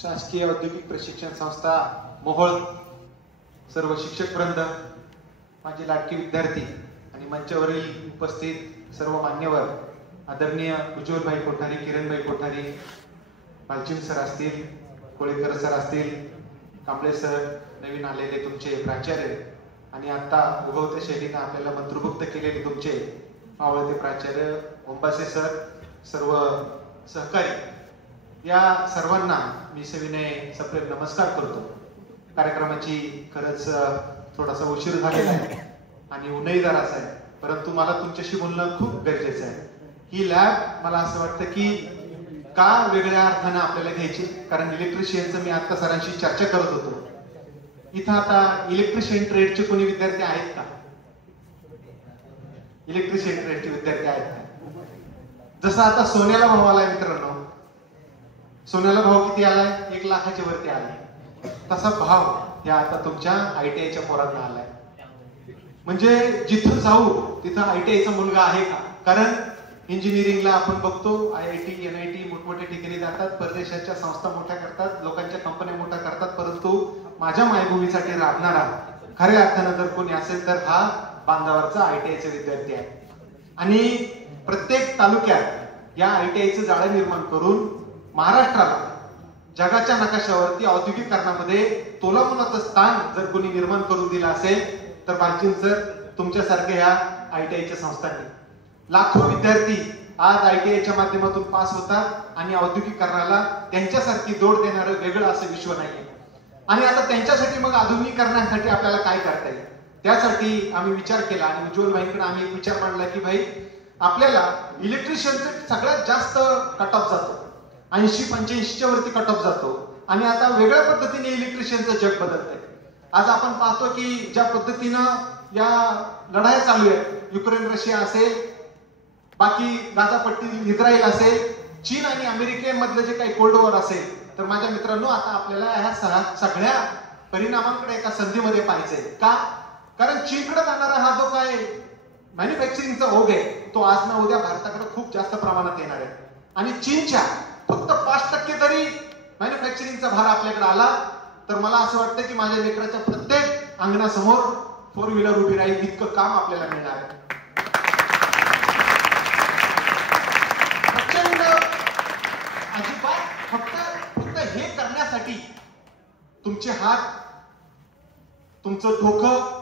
शासकीय औद्योगिक प्रशिक्षण संस्था मोहोळ, सर्व शिक्षक वृंद, माझे लाडके विद्यार्थी आणि मंचावरील उपस्थित सर्व मान्यवर, आदरणीय उज्ज्वलभाई कोठारी, किरणभाई कोठारी, बालचिम सर असतील, कोळेकर सर असतील, कांबळे सर, नवीन आलेले तुमचे प्राचार्य आणि आता उगवत्या शैलीने आपल्याला मंत्रमुग्ध केलेले तुमचे मावळते प्राचार्य ओंबासे सर, सर्व सहकारी, या सर्वांना मी सविनय सप्रेम नमस्कार करतो. कार्यक्रमाची खरंच थोडासा उशीर झालेला आहे आणि ऊनही जरासा आहे, परंतु मला तुमच्याशी बोलणं खूप गरजेचं आहे. ही लॅब मला असं वाटतं की का वेगळ्या अर्थानं आपल्याला घ्यायची, कारण इलेक्ट्रिशियनचं मी आता सरांशी चर्चा करत होतो. इथं आता इलेक्ट्रिशियन ट्रेडचे कोणी विद्यार्थी आहेत का? इलेक्ट्रिशियन ट्रेडचे विद्यार्थी आहेत का? जसं आता सोन्याला भाव आलाय मित्रांनो, सोन्याला भाव किती आलाय? 1 लाखाच्या वरती आलाय. तसा भाव या आता तुमच्या ITI पोरांना आलाय. म्हणजे जिथं जाऊ तिथं ITI चा मुलगा आहे का? कारण इंजिनिअरिंगला आपण बघतो IIT, NIT मोठमोठ्या ठिकाणी जातात, परदेशाच्या संस्था मोठ्या करतात, लोकांच्या कंपन्या मोठ्या करतात, परंतु माझ्या मायभूमीसाठी राबणारा खऱ्या अर्थानं जर कोणी असेल तर हा बांधावरचा ITI चा विद्यार्थी आहे. आणि प्रत्येक तालुक्यात या ITI चं जाळं निर्माण करून महाराष्ट्राला जगाच्या नकाशावरती औद्योगिकरणामध्ये तोलामोलाचं स्थान जर कोणी निर्माण करून दिलं असेल तर बालचिम सर तुमच्यासारख्या या ITI च्या संस्थांनी. लाखो विद्यार्थी आज ITI च्या माध्यमातून पास होतात आणि औद्योगिकरणाला त्यांच्यासारखी जोड देणारं वेगळं असं विश्व नाहीये. आणि आता त्यांच्यासाठी मग आधुनिकीकरणासाठी आपल्याला काय करता येईल, त्यासाठी आम्ही विचार केला आणि उज्ज्वल भाईंकडे आम्ही एक विचार मांडला की भाई आपल्याला इलेक्ट्रिशियनचा सगळ्यात जास्त कट ऑफ जातो, 80-85च्या वरती कट ऑफ जातो आणि आता वेगळ्या पद्धतीने इलेक्ट्रिशियनचं जग बदलतंय. आज आपण पाहतो की ज्या पद्धतीनं या लढाया चालू आहेत, युक्रेन रशिया असेल, बाकी गाझापट्टी इस्रायल असेल, चीन आणि अमेरिकेमधलं जे काही कोल्ड वॉर असेल, तर माझ्या मित्रांनो आता आपल्याला ह्या सगळ्या परिणामांकडे एका संधीमध्ये पाहायचंय. का? कारण चीनकडे जाणारा हा जो काय मॅन्युफॅक्चरिंगचा ओघ आहे तो आज ना उद्या भारताकडे खूप जास्त प्रमाणात येणार आहे. आणि चीनच्या फक्त 5% जरी मॅन्युफॅक्चरिंगचा भार आपल्याकडे आला तर मला असं वाटतं की माझ्या लेकराच्या प्रत्येक अंगणासमोर 4 व्हीलर उभी राहील इतकं काम आपल्याला मिळणार आहे. प्रचंड अजिबात फक्त हे करण्यासाठी तुमचे हात, तुमचं डोकं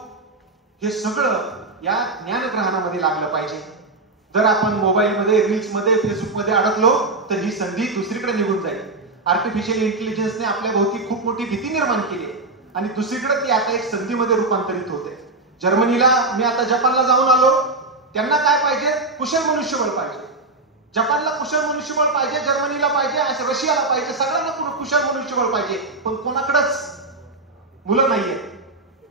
हे सगळं या ज्ञानग्रहणामध्ये लागलं पाहिजे. जर आपण मोबाईलमध्ये, रील्समध्ये, फेसबुकमध्ये अडकलो तर ही संधी दुसरीकडे निघून जाईल. आर्टिफिशियल इंटेलिजन्सने आपल्या भोवती खूप मोठी भीती निर्माण केली आणि दुसरीकडे ती आता एक संधीमध्ये रूपांतरित होते. जर्मनीला, मी आता जपानला जाऊन आलो, त्यांना काय पाहिजे? कुशल मनुष्यबळ पाहिजे. जपानला कुशल मनुष्यबळ पाहिजे, जर्मनीला पाहिजे, रशियाला पाहिजे, सगळ्यांना कुशल मनुष्यबळ पाहिजे, पण कोणाकडेच मुलं नाहीये.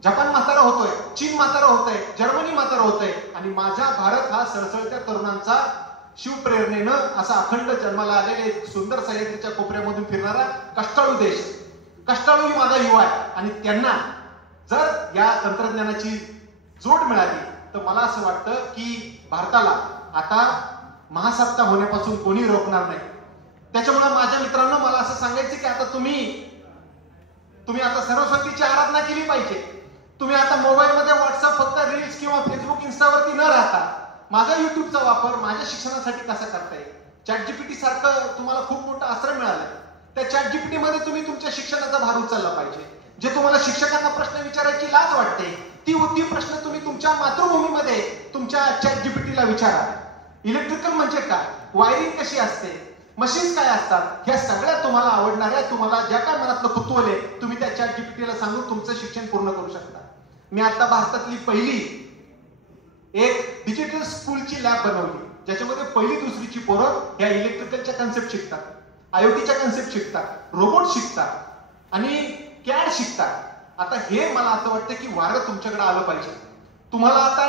जपान म्हातारा होतोय, चीन म्हातारा होतंय, जर्मनी म्हातारा होतंय आणि माझा भारत हा सळसळत्या तरुणांचा शिवप्रेरणेनं असा अखंड जन्माला आलेले सुंदर सह्याद्रीच्या कोपऱ्यामधून फिरणारा कष्टाळू देश, कष्टाळू ही माझा युवा आहे. आणि त्यांना जर या तंत्रज्ञानाची जोड मिळाली तर मला असं वाटतं की भारताला आता महासत्ता होण्यापासून कोणी रोखणार नाही. त्याच्यामुळे माझ्या मित्रांनो मला असं सांगायचं की आता तुम्ही आता सरस्वतीची आराधना केली पाहिजे. तुम्ही आता मोबाईलमध्ये व्हॉट्सअप फक्त रील्स किंवा फेसबुक, इन्स्टावरती न राहता माझा युट्यूबचा वापर माझ्या शिक्षणासाठी कसा करता येईल. ChatGPT सारखं तुम्हाला खूप मोठं अस्त्र मिळालं, त्या ChatGPT मध्ये तुम्ही तुमच्या शिक्षणाचा भार उचलला पाहिजे. जे तुम्हाला शिक्षकांना प्रश्न विचारायची लाज वाटते ती प्रश्न तुम्ही तुमच्या मातृभूमीमध्ये तुमच्या ChatGPTला विचारा. इलेक्ट्रिकल म्हणजे काय, वायरिंग कशी असते, मशीन्स काय असतात, ह्या सगळ्या तुम्हाला आवडणाऱ्या, तुम्हाला ज्या काय मनातलं कुतूहल आहे तुम्ही त्या ChatGPTला सांगून तुमचं शिक्षण पूर्ण करू शकता. मी आता भारतातली पहिली एक डिजिटल स्कूलची लॅब बनवली ज्याच्यामध्ये 1ली-2रीची पोरं ह्या इलेक्ट्रिकलच्या कन्सेप्ट शिकतात, IoTच्या कन्सेप्ट शिकतात, रोबोट शिकतात आणि CAD शिकतात. आता हे मला असं वाटतं की वारं तुमच्याकडे आलं पाहिजे. तुम्हाला आता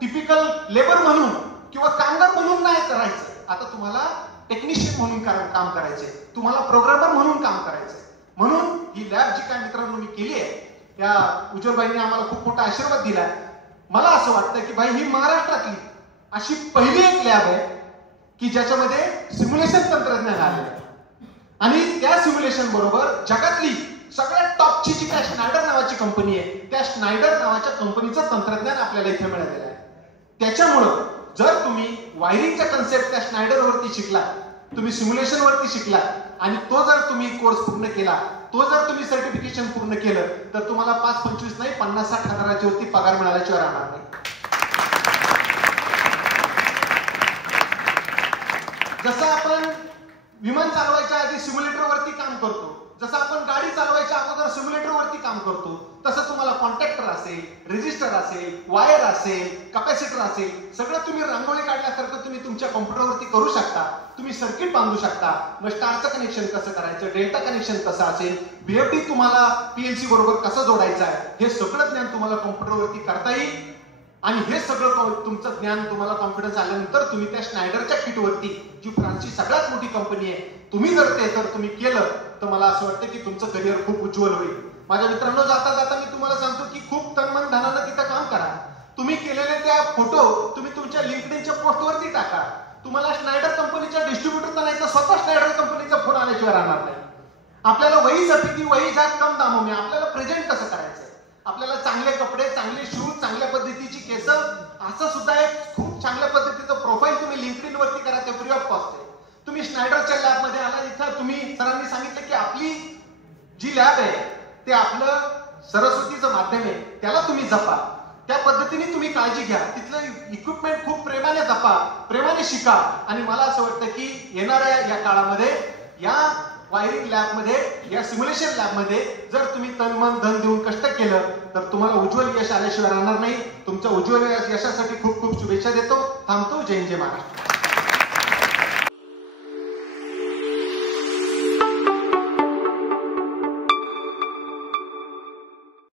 टिपिकल लेबर म्हणून किंवा कामगार म्हणून नाही करायचं, आता तुम्हाला टेक्निशियन म्हणून काम करायचंय, तुम्हाला प्रोग्रामर म्हणून काम करायचंय. म्हणून ही लॅब जी काय मित्रांनो मी केली आहे, त्या उज्ज्वलबाईंनी आम्हाला खूप मोठा आशीर्वाद दिला. मला असं वाटतं की भाई ही महाराष्ट्रातली अशी पहिली एक लॅब आहे की ज्याच्यामध्ये सिम्युलेशन तंत्रज्ञान आले. आणि त्या सिम्युलेशन बरोबर जगातली सगळ्यात टॉपची जी काय स्नायडर नावाची कंपनी आहे, त्या स्नायडर नावाच्या कंपनीचं तंत्रज्ञान आपल्याला इथे मिळालेलं आहे. त्याच्यामुळं जर तुम्ही वायरिंगचा कन्सेप्ट त्या स्नायडर वरती शिकला, तुम्ही सिम्युलेशन वरती शिकला आणि तो जर तुम्ही कोर्स पूर्ण केला, तो जर तुम्ही सर्टिफिकेशन पूर्ण केलं, तर तुम्हाला 5-25 नाही 50-60 हजाराची वरती पगार मिळाल्याशिवाय राहणार नाही. जसं आपण विमान चालवायच्या आधी सिम्युलेटर वरती काम करतो, जसं आपण गाडी चालवायच्या अगोदर सिम्युलेटर वरती काम करतो, तसं तुम्हाला कॉन्टॅक्टर असेल, रेजिस्टर असेल, वायर असेल, कॅपॅसिटर असेल, सगळं तुम्ही रांगोळी काढल्यासारखं तुम्ही तुमच्या कॉम्प्युटरवरती करू शकता. तुम्ही सर्किट बांधू शकता. मग स्टारचं कनेक्शन कसं करायचं, डेल्टा कनेक्शन कसं असेल, बीएफडी तुम्हाला पीएलसी बरोबर कसं जोडायचं आहे, हे सगळं ज्ञान तुम्हाला कॉम्प्युटरवरती करता येईल. आणि हे सगळं तुमचं ज्ञान तुम्हाला कॉन्फिडन्स आल्यानंतर तुम्ही त्या स्नायडरच्या किटवरती, जी फ्रान्सची सगळ्यात मोठी कंपनी आहे, तुम्ही जर ते जर तुम्ही केलं तर मला असं वाटतं की तुमचं करिअर खूप उज्ज्वल होईल. माझ्या मित्रांनो, जाता जाता मी तुम्हाला सांगतो की खूप तनमन धनानं तिथं काम करा. तुम्ही केलेले त्या फोटो तुम्ही तुमच्या लिंक्डइनच्या पोस्टवरती टाका. तुम्हाला स्नायडर कंपनीच्या डिस्ट्रीब्युटरचा नाही तर स्वतः स्नायडर कंपनीचा फोन आल्याशिवाय राहणार नाही. आपल्याला वही जपी वही जात कम दामो में, आपल्याला प्रेझेंट कसं करायचं, आपल्याला चांगले कपडे, चांगले शूज, चांगल्या पद्धतीची केस, असं सुद्धा एक खूप चांगल्या पद्धतीचं प्रोफाईल तुम्ही लिंक्डइन वरती करा. ते फ्री ऑफ कॉस्ट आहे. तुम्ही स्नायडरच्या लॅब मध्ये आला, इथं तुम्ही सरांनी सांगितलं की आपली जी लॅब आहे ते आपलं सरस्वतीचं माध्यम आहे, त्याला तुम्ही जपा. त्या पद्धतीने तुम्ही काळजी घ्या. तिथलं इक्विपमेंट खूप प्रेमाने जपा, प्रेमाने शिका. आणि मला असं वाटतं की येणाऱ्या या काळामध्ये या वायरिंग लॅबमध्ये, या सिम्युलेशन लॅबमध्ये जर तुम्ही तन मन धन देऊन कष्ट केलं तर तुम्हाला उज्ज्वल यश आल्याशिवाय राहणार नाही. तुमच्या उज्ज्वल यशासाठी खूप खूप शुभेच्छा देतो. थांबतो. जय जय महाराष्ट्र.